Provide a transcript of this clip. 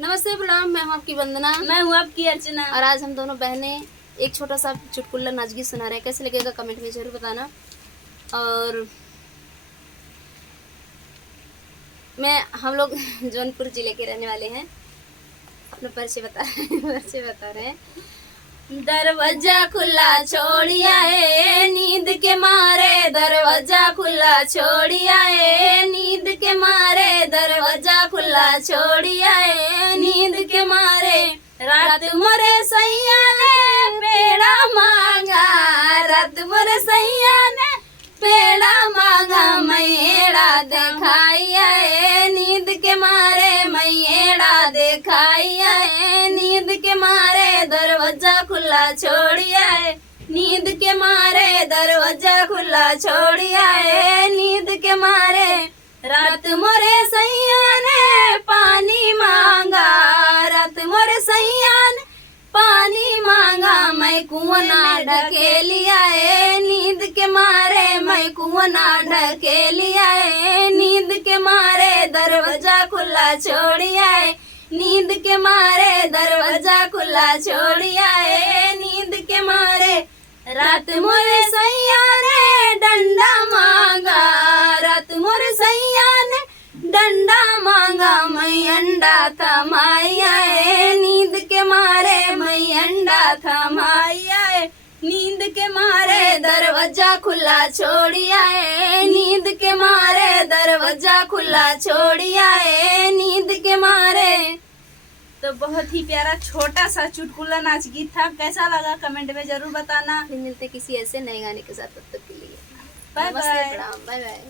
नमस्ते प्रणाम, मैं हूँ आपकी वंदना। मैं हूँ आपकी अर्चना। और आज हम दोनों बहनें एक छोटा सा चुटकुला नाच गीत सुना रहे हैं। कैसे लगेगा कमेंट में जरूर बताना। और हम लोग जौनपुर जिले के रहने वाले हैं। अपना परिचय बता रहे हैं। दरवाजा खुला छोड़िया है नींद के मारे, दरवाजा खुला छोड़िया है नींद के मारे, दरवाजा खुला छोड़िया है नींद के मारे। रात मोरे सैया ने पेड़ा मांगा, रात मोरे सैया ने पेड़ा मांगा, मैड़ा दिखाइया है नींद के मारे, मैड़ा दिखाइया है नींद के मारे, दरवाजा खुला छोड़िया है नींद के मारे, दरवाजा खुला छोड़िया है नींद के मारे। रात मोरे सैया ने पानी मांगा, रात मोरे सैया ने पानी मांगा, मैं कुआं ढके लिया है नींद के मारे, मैं कुआं ढके लिया है नींद के मारे, दरवाजा खुला छोड़िया है नींद के मारे, दरवाजा खुला छोड़िया है नींद के मारे। रात मोरे सैया ने डंडा मांगा, रात मोरे सैया ने डंडा मांगा, मैं अंडा थमाया है नींद के मारे, मैं अंडा थमाया है नींद के मारे, दरवाजा खुला छोड़िया है नींद के मारे, दरवाजा खुला छोड़िया है नींद के मारे। तो बहुत ही प्यारा छोटा सा चुटकुला नाच गीत था। कैसा लगा कमेंट में जरूर बताना। फिर मिलते किसी ऐसे नए गाने के साथ, तब तक के लिए बाय बाय। Bye bye.